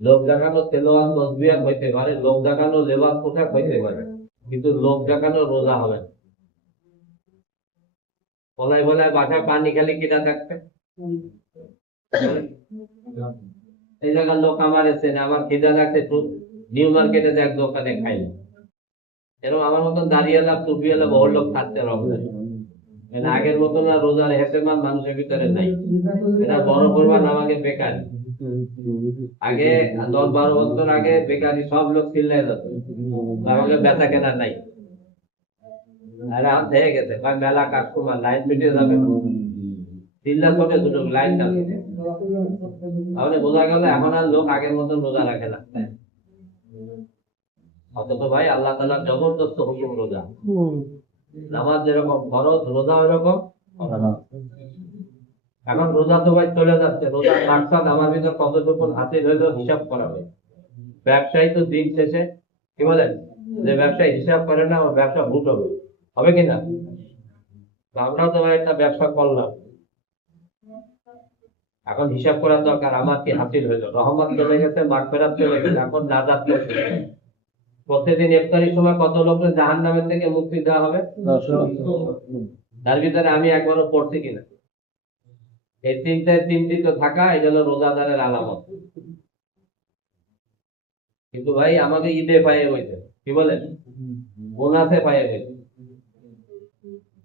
লোক দেখানো তেলোয়াত তসবিহাত হইতে পারে, লোক দেখানো লেবাস পোশাক হইতে পারে, কিন্তু লোক দেখানো রোজা হবে না। বলাই বলাই বাসায় পানি খালি কিনা থাকতে, এই জায়গার লোক আমার এসে আমার খিদা লাগছে, নিউ মার্কেটে এক দোকানে খাই, এরকম আমার মতন দাঁড়িয়েলা টুপিওয়ালা বহু লোক খাচ্ছে রমজান। আগের মতন আর রোজার হেতেমাম মানুষের ভিতরে নাই। এটা বড় করবার আমাকে বেকার, আগে 10-12 বছর আগে বেকারি সব লোক চিল্লাই যেত, আমাকে বেচা কেনা নাই। আর হয়ে গেছে মেলা কাস্টমার, লাইন মিটে যাবে, চিল্লা করে দুটো লাইন যাবে। তাহলে বোঝা গেল এখন আর লোক আগের মতন রোজা রাখে না। অথচ ভাই আল্লাহ তাআলার জবরদস্ত হুকুম রোজা। নামাজ যেরকম ফরজ, রোজা ওইরকম। এখন রোজা তো ভাই চলে যাচ্ছে, রোজার মাকসাদ আমার ভিতর কতটুকু হাসিল হইলো হিসাব করা হয়। ব্যবসায়ী তো দিন শেষে কি বলেন, যে ব্যবসায়ী হিসাব করে না আমার ব্যবসা ভুট হবে, হবে কিনা? আমরাও তো ভাই একটা ব্যবসা করলাম, এখন হিসাব করার দরকার আমার কি হাসিল হইলো। রহমত চলে গেছে, মাগফিরাত চলে গেছে, এখন নাজাত চলছে। প্রতিদিন ইফতারির সময় কত লোকের জাহান্নামের থেকে মুক্তি দেওয়া হবে, তার ভিতরে আমি একবারও পড়ছি কিনা। এই তিনটি তো থাকা, এই জন্য রোজাদারের আলামত। কিন্তু ভাই আমাকে ঈদে পায়ে হয়েছে, কি বলেন, বোনাসে পায়ে হয়েছে।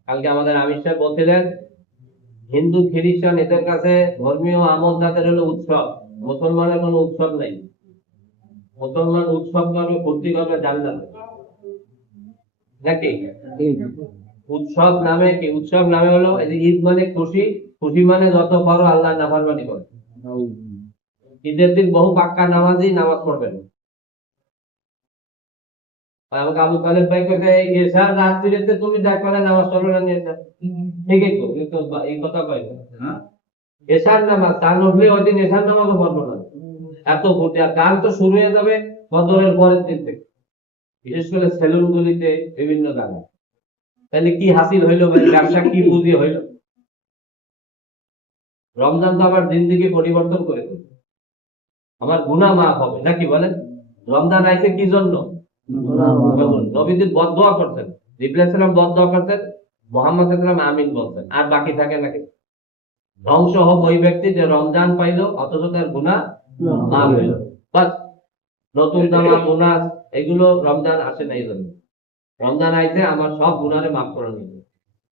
কালকে আমাদের আমির সাহেব বলছিলেন হিন্দু খ্রিস্টান এদের কাছে ধর্মীয় আমল তাদের হলো উৎসব, মুসলমানের কোনো উৎসব নেই। মুসলমান উৎসব করবে, ফুর্তি করবে জান্নাতে, নাকি? উৎসব নামে কি? উৎসব নামে হলো এই যে ঈদ মানে খুশি, খুশি মানে যত পারো আল্লাহ নাফরমানি করে। ঈদের দিন বহু পাক্কা নামাজি নামাজ পড়বেন। আমাকে আবু তালেব ভাই কে এসা রাত্রিতে তুমি দেখো না নামাজ পড়বে না, এসা ঠিকই তো, কিন্তু এই কথা কয় না। এশার নামাজ তার উঠলে ওই দিন এশার নামাজও পড়বো না, এত ভোট। আর কাল তো শুরু হয়ে যাবে ফজরের পরের দিন থেকে, বিশেষ করে সেলুন গুলিতে বিভিন্ন জায়গায়। তাহলে কি হাসিল হইলো ভাই, ব্যবসা কি পুঁজি হইলো? রমজান তো আবার জিন্দেগি পরিবর্তন করে দেবে, আমার গুনাহ মাফ হবে, নাকি বলেন? রমজান আইছে কি জন্য? নবীদের বদদোয়া করতেন, জিবরাইল সালাম বদদোয়া করতেন, মুহাম্মদ সাল্লাল্লাহু আলাইহি আমিন বলতেন, আর বাকি থাকে নাকি? ধ্বংস হোক ওই ব্যক্তি যে রমজান পাইলো অথচ তার গুনাহ মাফ হইল। বাস, নতুন জামা বোনাস এগুলো রমজান আসে না, এই জন্য রমজান আইছে আমার সব গুনাহে মাফ করে নিবে।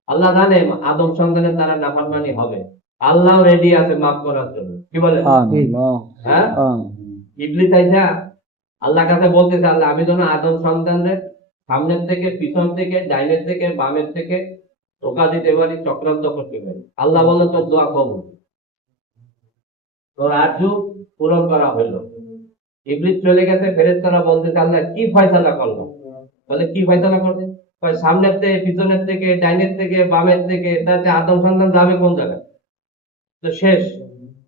আল্লাহ জানে আদম সন্তানের তারা নাফরমানি হবে, আল্লাহ রেডি আছে মাফ করার জন্য, কি বলে? হ্যাঁ, ইবলিস আইসা আল্লাহ কাছে বলতেছে, আল্লাহ আমি যেন আদম সন্তানদের সামনের থেকে, পিছন থেকে, ডাইনের থেকে, বামের থেকে ধোঁকা দিতে পারি, চক্রান্ত করতে পারি। আল্লাহ বলল তোর দোয়া কবুল, তোর আরজু পূরণ করা হইল। ইবলিস চলে গেছে, ফেরেশতারা বলতেছে আল্লাহ কি ফয়সালা করলো? বলে কি ফয়সালা করবে? সামনের থেকে, পিছনের থেকে, ডাইনের থেকে, বামের থেকে, তাতে আদম সন্তান যাবে কোন জায়গায়? তো শেষ,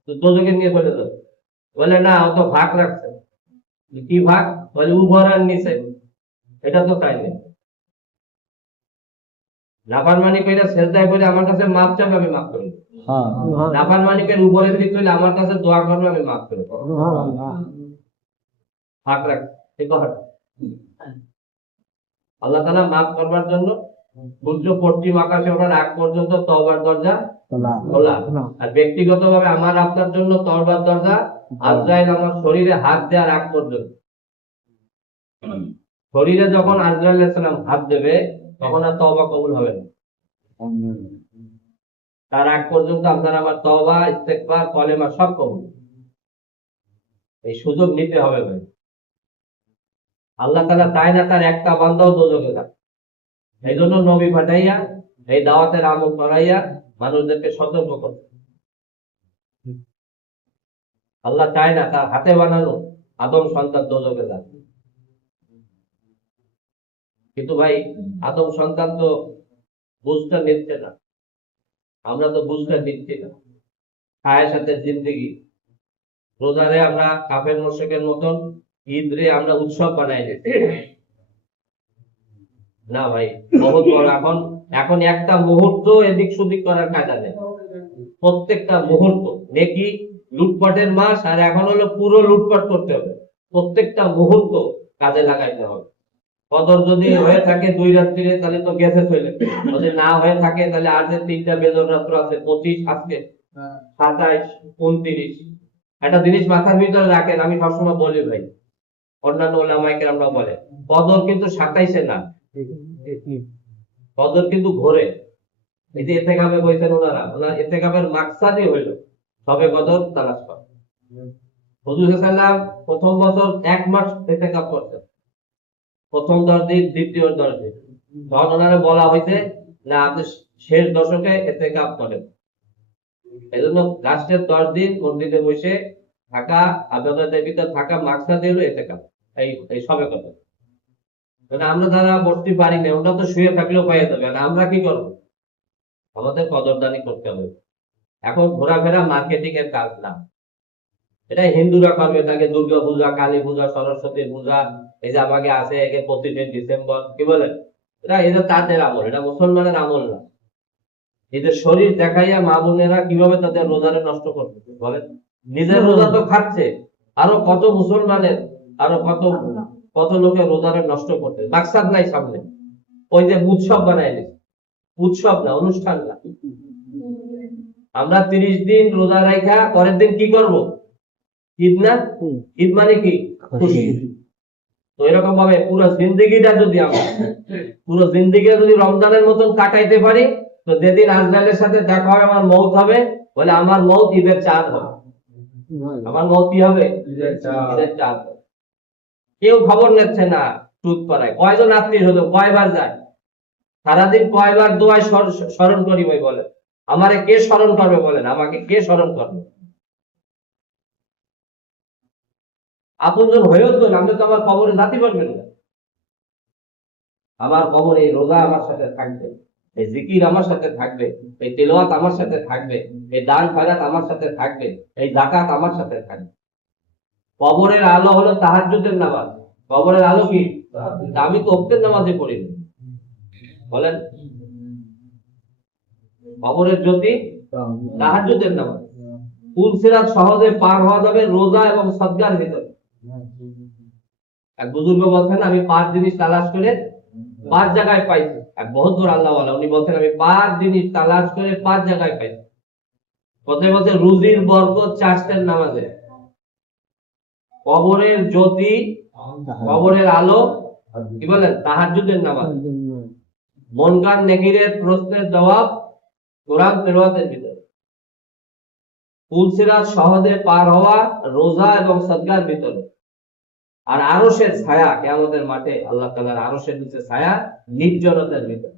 তো দোজখে নিয়ে চলে যাবে। বলে না, অত ভাগ রাখছে। কি ভাগ? বলে উপর আর নিচে, এটা তো তাই নেই। নাফরমানি কইরা সেজদায় পড়ে আমার কাছে মাপ চাবে, আমি মাফ করে দেব। নাফরমানি করে উপরের দিকে চলে আমার কাছে দোয়া করবে, আমি মাফ করে দেব। ভাগ রাখ, এই কথাটা আল্লাহ তাআলা মাফ করবার জন্য সূর্য পশ্চিম আকাশে ওঠার আগ পর্যন্ত তওবার দরজা খোলা। আর ব্যক্তিগতভাবে আমার আপনার জন্য তওবার দরজা আজরাইল আমার শরীরে হাত দেওয়ার আগ পর্যন্ত। শরীরে যখন আজরাইল আলাইহিস সালাম হাত দেবে তখন আর তওবা কবুল হবে না, তার আগ পর্যন্ত আপনার আমার তওবা, ইস্তেগফার, কলেমা সব কবুল। এই সুযোগ নিতে হবে ভাই। আল্লাহ তাআলা চায় না তার একটা বান্দাও দোজখে যাক, এই জন্য নবী পাঠাইয়া এই দাওয়াতের আমল করাইয়া মানুষদেরকে সতর্ক করতে। আল্লাহ চায় না তার হাতে বানানো আদম সন্তান দোজখে যাক। কিন্তু ভাই আদম সন্তান তো বুঝতে নিচ্ছে না, আমরা তো বুঝতে নিচ্ছি না। খায়ের সাথে জিন্দেগি, রোজারে আমরা কাফের মুশরিকের মতন ঈদ রে আমরা উৎসব বানাই দিচ্ছি না ভাই, বহুত বড়। এখন একটা মুহূর্ত এদিক সেদিক করার কায়দা নেই, প্রত্যেকটা মুহূর্ত নেকি লুটপাটের মাস, আর এখন হলো পুরো লুটপাট করতে হবে, প্রত্যেকটা মুহূর্ত কাজে লাগাইতে হবে। কদর যদি হয়ে থাকে 2 রাত্রিরে তাহলে তো গেছে চলে, যদি না হয়ে থাকে তাহলে আর যে 3টা বেজর রাত্র আছে, 25 আজকে, 27, 29। একটা জিনিস মাথার ভিতরে রাখেন, আমি সবসময় বলি ভাই, অন্যান্য ওলামায়ে কেরামরা বলে, কদর কিন্তু 27-এ না, কদর কিন্তু ঘোরে। এই যে ইতিকাফে বলছেন ওনারা ইতিকাফের মাকসাদই হইল সবে কদর তালাশ করা। হুজুর সাল্লাল্লাহু আলাইহি ওয়াসাল্লাম প্রথম বছর 1 মাস ইতিকাফ করতেন, প্রথম 10 দিন, দ্বিতীয় 10 দিন। তখন ওনারা বলা হয়েছে না আপনি শেষ দশকে ইতিকাফ করেন। এই জন্য লাস্টের 10 দিন মসজিদে বসে থাকা, আবাদতের ভিতর থাকা মাকসাদ হলো ইতিকাফ, এই সবে কদর। মানে আমরা যারা বসতে পারি না, ওটা তো শুয়ে থাকলেও পাওয়া যাবে, আর আমরা কি করবো? আমাদের কদরদানি করতে হবে। এখন ঘোরাফেরা মার্কেটিং এর কাজ না, এটা হিন্দুরা করবে, তাকে দুর্গা পূজা, কালী পূজা, সরস্বতী পূজা, এই যে আমাকে আছে 25শে ডিসেম্বর, কি বলেন, এটা তাদের আমল, এটা মুসলমানের আমল না। এদের শরীর দেখাইয়া মা বোনেরা কিভাবে তাদের রোজারে নষ্ট করবে বলেন? নিজের রোজা তো খাচ্ছে, আরো কত মুসলমানের, আরো কত কত লোকের রোজারে নষ্ট করতে, মাকসাদ নাই সামনে। ওই যে উৎসব বানাই দিচ্ছে, উৎসব না, অনুষ্ঠান না। আমরা 30 দিন রোজা রাখা পরের দিন কি করব? ঈদ না? ঈদ মানে কি? খুশি। তো এরকম ভাবে পুরো জিন্দেগিটা যদি আমরা যদি রমজানের মতন কাটাইতে পারি, তো যেদিন আজরাইলের সাথে দেখা হবে, আমার মউত হবে, বলে আমার মউত ঈদের চাঁদ হবে। আমার মউত কি হবে? ঈদের চাঁদ হবে। কেউ খবর নিচ্ছে না টুথ পাড়ায়, কয়জন আত্মীয় হলো, কয়বার যায়, সারাদিন কয়বার দোয়ায় স্মরণ করি ভাই বলেন? আমারে কে স্মরণ করবে বলেন? আমাকে কে স্মরণ করবে? আপনজন হয়েও তো আপনি তো আমার কবরে যাতে পারবেন না। আমার কবরে এই রোজা আমার সাথে থাকবে, এই জিকির আমার সাথে থাকবে, এই তেলাওয়াত আমার সাথে থাকবে, এই দান খয়রাত আমার সাথে থাকবে, এই যাকাত আমার সাথে থাকবে। কবরের আলো হলো তাহাজ্জুদের নামাজ। কবরের আলো কি? আমি তো ওয়াক্তের নামাজে পড়ি না বলেন। কবরের জ্যোতি তাহাজ্জুদের নামাজ। পুলসিরাত সহজে পার হওয়া যাবে রোজা এবং সদকার ভিতরে। এক বুজুর্গ বলছেন আমি 5 জিনিস তালাশ করে 5 জায়গায় পাইছি। এক বহুত বড় আল্লাহওয়ালা, উনি বলছেন আমি 5 জিনিস তালাশ করে 5 জায়গায় পাইছি। কোথায় বলছে? রুজির বরকত চাষের নামাজে, কবরের জ্যোতি, কবরের আলো, কি বলেন, তাহাজ্জুদের নামাজ, মুনকার নেকিরের প্রশ্নের জবাব কোরআন তেলাওয়াতের ভিতরে, পুলসিরাত সহজে পার হওয়া রোজা এবং সদকার ভিতরে, আর আরশের ছায়া কিয়ামতের মাঠে, আল্লাহ তাআলার আরশের নিচে ছায়া নির্জনতার ভিতরে।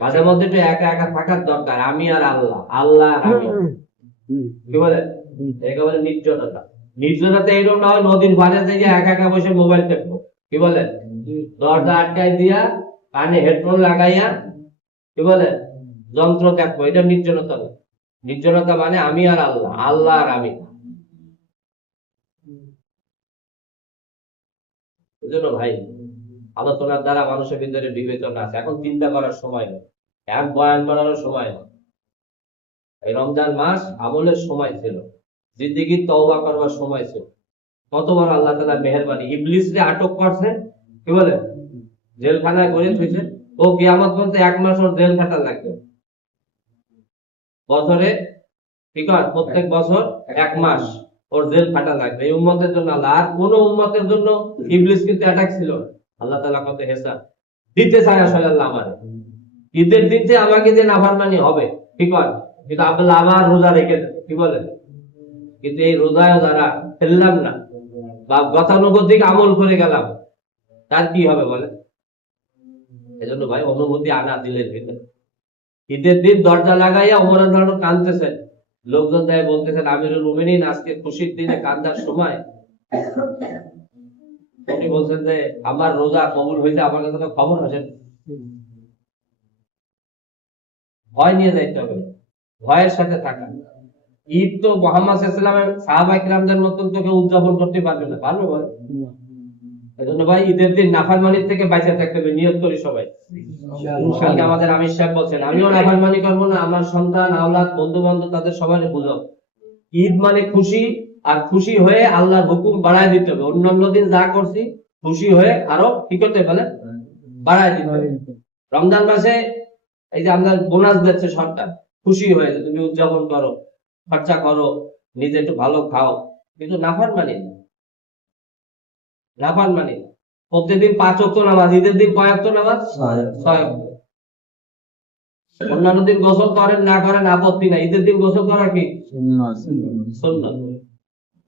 মাঝে মধ্যে একটু একা একা থাকার দরকার, আমি আর আল্লাহ, আল্লাহ আর আমি, কি বলে, একেবারে নির্জনতা। নির্জনতা এরকম না হয় নদীর পাড়ে থেকে একা একা বসে মোবাইল টেপবো, কি বলে, দরজা আটকাই দিয়া কানে হেডফোন লাগাইয়া, কি বলে, যন্ত্র দেখবো, এটা নির্জনতা না। নির্জনতা মানে আমি আর আল্লাহ, আল্লাহ আর আমি। এজন্য ভাই, আলোচনার দ্বারা মানুষের ভিতরে বিবেচনা আছে। এখন চিন্তা করার সময় নয়, এক বয়ান বানানোর সময় নয়। এই রমজান মাস আমলের সময় ছিল, জিন্দেগির তওবা করবার সময় ছিল। কতবার আল্লাহ তাআলা মেহেরবানি, ইবলিসকে আটক করছে, কি বলে, জেলখানায় করে থইছে। ও কিয়ামত পর্যন্ত 1 মাস ওর জেল খাটা লাগবে। বছরে, ঠিক আছে, প্রত্যেক বছর 1 মাস ওর জেল খাটা লাগবে এই উম্মতের জন্য। আল্লাহ আর কোন উম্মতের জন্য ইবলিস কিন্তু অ্যাটাক ছিল। আল্লাহ তাআলা কত হিসাব দিতে চায় আসলে। আল্লাহ আমার ঈদের দিনতে আমাকে যে নাফরমানি হবে, ঠিক আছে, কিন্তু আল্লাহ আবার রোজা রেখে দেবে, কি বলে, কিন্তু এই রোজায় যারা ফেললাম না বা গতানুগতিক আমল করে গেলাম, তার কি হবে বলে? এজন্য ভাই অনুভূতি আনা দিলের ভিতরে। ঈদের দিন দরজা লাগাইয়া ওমর রাদিয়াল্লাহু আনহু কাঁদতেছেন, লোকজন তাই বলতেছেন আমিরুল মুমিনিন আজকে খুশির দিনে কান্দার সময়। উনি বলছেন যে আমার রোজা কবুল হয়েছে, আমার কাছে তো খবর আসে। ভয় নিয়ে যাইতে হবে, ভয়ের সাথে থাকা। ঈদ তো মুহাম্মদ সাল্লাল্লাহু আলাইহি ওয়াসাল্লামের সাহাবা কিরামদের মতন তো কেউ উদযাপন করতে পারবে না, পারবে বল? এজন্য ভাই ঈদের দিন নাফরমানির থেকে বাঁচে থাকতে হবে, নিয়ত করি সবাই। কালকে আমাদের আমির সাহেব বলছেন আমিও নাফরমানি করবো না, আমার সন্তান, আওলাদ, বন্ধু বান্ধব তাদের সবাই বুঝাবো। ঈদ মানে খুশি, আর খুশি হয়ে আল্লাহর হুকুম বাড়ায় দিতে হবে। অন্যান্য দিন যা করছি খুশি হয়ে আরো কি করতে বলে বাড়ায় দিতে হবে। রমজান মাসে এই যে আমরা বোনাস দিচ্ছে সরকার, খুশি হয়ে যে তুমি উদযাপন করো, খরচা করো, নিজে একটু ভালো খাও, কিন্তু নাফরমানি না, নাফরমানি না। প্রত্যেকদিন 5 ওয়াক্ত নামাজ, ঈদের দিন কয় ওয়াক্ত নামাজ? 6 ওয়াক্ত। অন্যান্য দিন গোসল করেন না করেন আপত্তি নাই, ঈদের দিন গোসল করা কি সুন্নাত।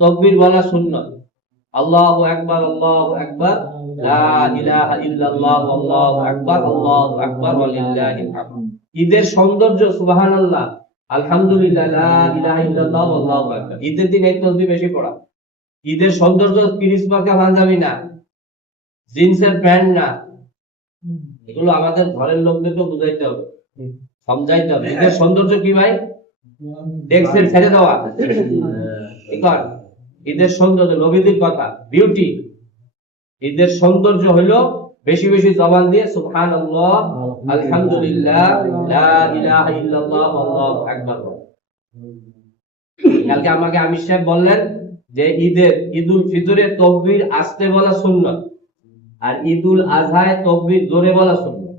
তাকবীর বলা সুন্নাত। আল্লাহু আকবার, আল্লাহু আকবার, লা ইলাহা ইল্লাল্লাহ, আল্লাহু আকবার, আল্লাহু আকবার, ওয়ালিল্লাহিল হামদ। ঈদের সৌন্দর্য সুবহানাল্লাহ, আলহামদুলিল্লাহ, লা ইলাহা ইল্লাল্লাহ, আল্লাহু আকবার। ঈদের দিন এই তাসবিহ বেশি পড়া। ঈদের সৌন্দর্য তিরিশ মার্কা পাঞ্জাবি না, জিন্সের প্যান্ট না, এগুলো আমাদের ঘরের লোকদেরকে বুঝাইতে হবে, সমঝাইতে হবে। ঈদের সৌন্দর্য কি ভাই? ডেস্কের ছেড়ে দেওয়া, ঈদের সৌন্দর্য নবীদের কথা, বিউটি। ঈদের সৌন্দর্য হলো বেশি বেশি জবান দিয়ে সুবহানাল্লাহ, আলহামদুলিল্লাহ, লা ইলাহা ইল্লাল্লাহ, আল্লাহু আকবার। কালকে আমাকে আমির সাহেব বললেন যে ঈদুল ফিতরে তাকবীর আস্তে বলা সুন্নাত, আর ঈদুল আজহায় তাকবীর জোরে বলা সুন্নাত।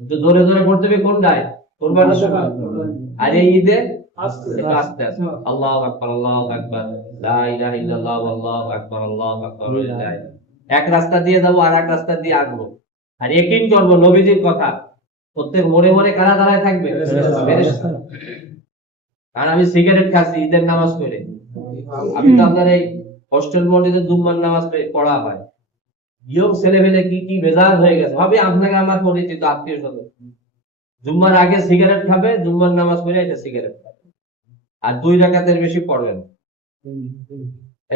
তো জোরে জোরে পড়তে হবে কোনটায়? কুরবানির সময়। আর এই ঈদে আস্তে আস্তে আল্লাহু আকবার, আল্লাহু আকবার, লা ইলাহা ইল্লাল্লাহ, আল্লাহু আকবার, আল্লাহু আকবার। এক রাস্তা দিয়ে যাবো আর এক রাস্তা দিয়ে আসবো, আর ইয়াকিন করবো নবীজির কথা। প্রত্যেক মোড়ে মোড়ে কারা দাঁড়ায় থাকবে? আর আমি সিগারেট খাচ্ছি ঈদের নামাজ পড়ে। আমি তো আপনার এই হোস্টেল মসজিদে জুম্মার নামাজ পড়া হয়, ইয়ং ছেলে পেলে কি কি বেজার হয়ে গেছে। ভাবি আপনাকে আমার পরিচিত আত্মীয় স্বজন জুম্মার আগে সিগারেট খাবে, জুম্মার নামাজ পড়ে এটা সিগারেট খাবে, আর 2 রাকাতের বেশি পড়বে না।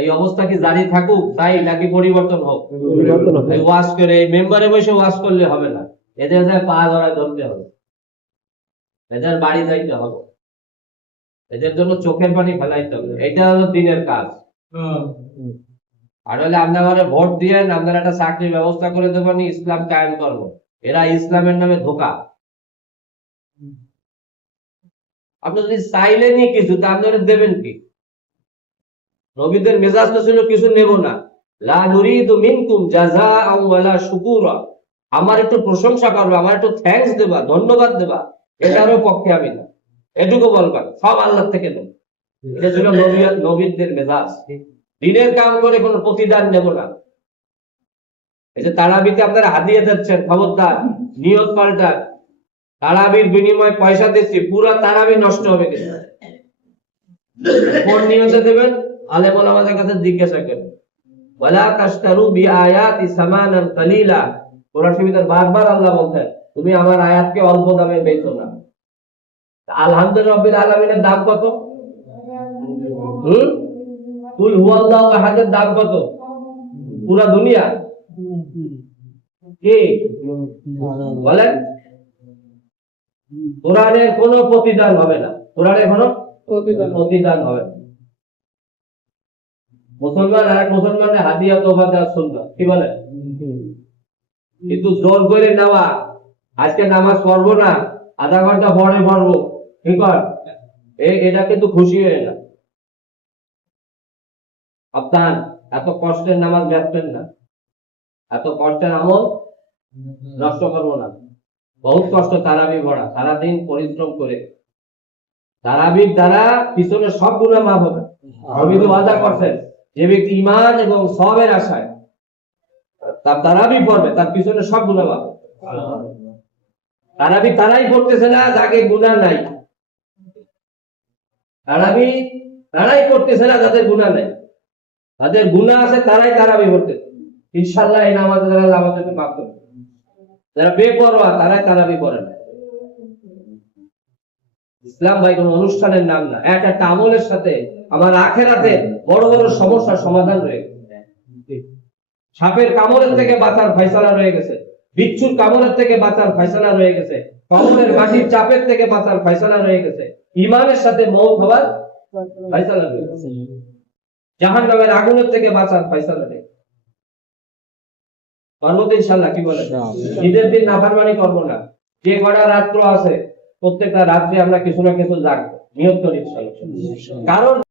এই অবস্থা কি জারি থাকুক তাই, নাকি পরিবর্তন হোক? ওয়াজ করে এই মেম্বারে বসে ওয়াজ করলে হবে না, এদের পা ধরায় ধরতে হবে, এদের বাড়ি যাইতে হবে, এদের জন্য চোখের পানি ফেলাইতে হবে। এটা হলো দিনের কাজ। আর হলে আপনারা ভোট দিয়ে আপনারা একটা চাকরির ব্যবস্থা করে দেবেন, ইসলাম কায়েম করবো, এরা ইসলামের নামে ধোঁকা। আপনি যদি চাইলেনই কিছু, তা আপনারা দেবেন কি? নবীদের মেজাজ তো ছিল কিছু নেব না, লা নুরিদু মিনকুম জাযাআন ওয়ালা শুকুরা। আমার একটু প্রশংসা করবে, আমার একটু থ্যাঙ্কস দেবা, ধন্যবাদ দেবা, এটারও পক্ষে আমি না। এটুকু বলবা, সব আল্লাহ থেকে নেব। এটা ছিল নবীদের মেজাজ। দিনের কাম করে কোনো প্রতিদান নেব না। এই যে তারাবিতে আপনারা হাদিয়া দিচ্ছেন, খবরদার নিয়ত পাল্টান। তারাবির বিনিময়ে পয়সা দিচ্ছি, পুরা তারাবি নষ্ট হবে কিন্তু। কোন নিয়তে দেবেন? আলেম ওলামাদের কাছে জিজ্ঞাসা করেন। ওয়ালা তাশতারু বিআয়াতি সামানান কালিলা। কোরআন শরীফে বারবার আল্লাহ বলেন তুমি আমার আয়াতকে অল্প দামে বেচো না। আলহামদুলিল্লাহ রাব্বিল আলামিনের দাম কত? কুল হুয়াল্লাহু আহাদের দাম কত? পুরা দুনিয়া কি বলেন? কোরআনের কোনো প্রতিদান হবে না, কোরআনের কোনো প্রতিদান হবে না। মুসলমান আর এক মুসলমানের হাদিয়া তোফা দেওয়া সুন্নাত, কি বলে? কিন্তু জোর করে নেওয়া, আজকে নামাজ পড়বো না, আধা ঘন্টা পরে পড়বো, ঠিক আছে, এটা কিন্তু খুশি হয়ে না। আপনার এত কষ্টের নামাজ ব্যস্তেন না, এত কষ্টের আমল নষ্ট করবো না। বহুত কষ্ট তারাবি পড়া, সারাদিন পরিশ্রম করে তারাবির দ্বারা পিছনে সব গুনাহ মাফ হবে। নবী তো ওয়াদা করছেন, যে ব্যক্তি ঈমান এবং সওয়াবের আশায় তার তারাবি পড়বে, তার পিছনে সব গুনাহ মাফ হবে। তারাবি তারাই করতেছে না যাদের গুনাহ নাই, তারাবি তারাই করতেছে না যাদের গুনাহ নাই, যাদের গুনাহ আছে তারাই তারাবি পড়তেছে। ইনশাআল্লাহ এই নামাজে যারা আমাদেরকে মাফ করবে। যারা বেপরোয়া তারাই তারাবি পড়ে না। ইসলাম ভাই কোন অনুষ্ঠানের নাম না, একটা আমলের সাথে আমার আখেরাতে বড় বড় সমস্যার সমাধান রয়েছে। সাপের কামড়ের থেকে বাঁচার ফয়সালা রয়ে গেছে, বিচ্ছুর কামড়ের থেকে বাঁচার ফয়সালা রয়ে গেছে, কবরের মাটির চাপের থেকে বাঁচার ফয়সালা রয়ে গেছে, ঈমানের সাথে মওত হওয়ার ফয়সালা রয়ে গেছে, জাহান্নামের আগুনের থেকে বাঁচার ফয়সালা রয়ে গেছে। পারবো তো ইনশাআল্লাহ, কি বলেন? ঈদের দিন নাফরমানি করবো না। যে কটা রাত্র আছে প্রত্যেকটা রাত্রে আমরা কিছু না কিছু জাগবো। নিয়ত করি ইনশাআল্লাহ। কারণ